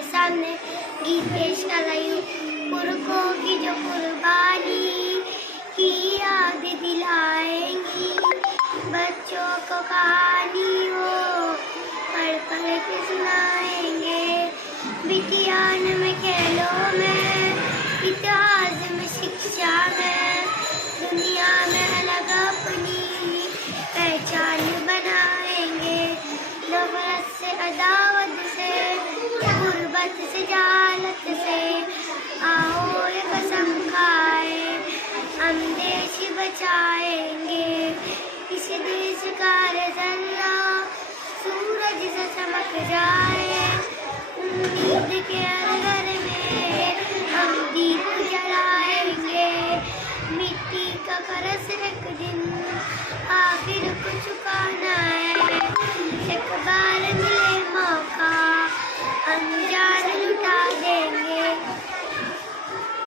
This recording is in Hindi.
आपके सामने गीत पेश कर रही हूँ। पुरखों की जो कुर्बानी की याद दिलाएंगी, बच्चों को कहानी वो पढ़ पढ़ के सुनाएंगे। विज्ञान में, खेलों में, इतिहास में, शिक्षा में, दुनिया में अलग अपनी पहचान बनाएंगे। नफरत से, अदावत से, गुर्बत से, जालत से आओ ये कसम खाए, हम देश बचाएंगे। इस देश का जर्रा सूरज से चमक जाए, उम्मीद के घर में हम दीप जलाएंगे। मिट्टी का फर्श एक दिन आखिर को चुकाना है, एक बार मिले मौका, हम जान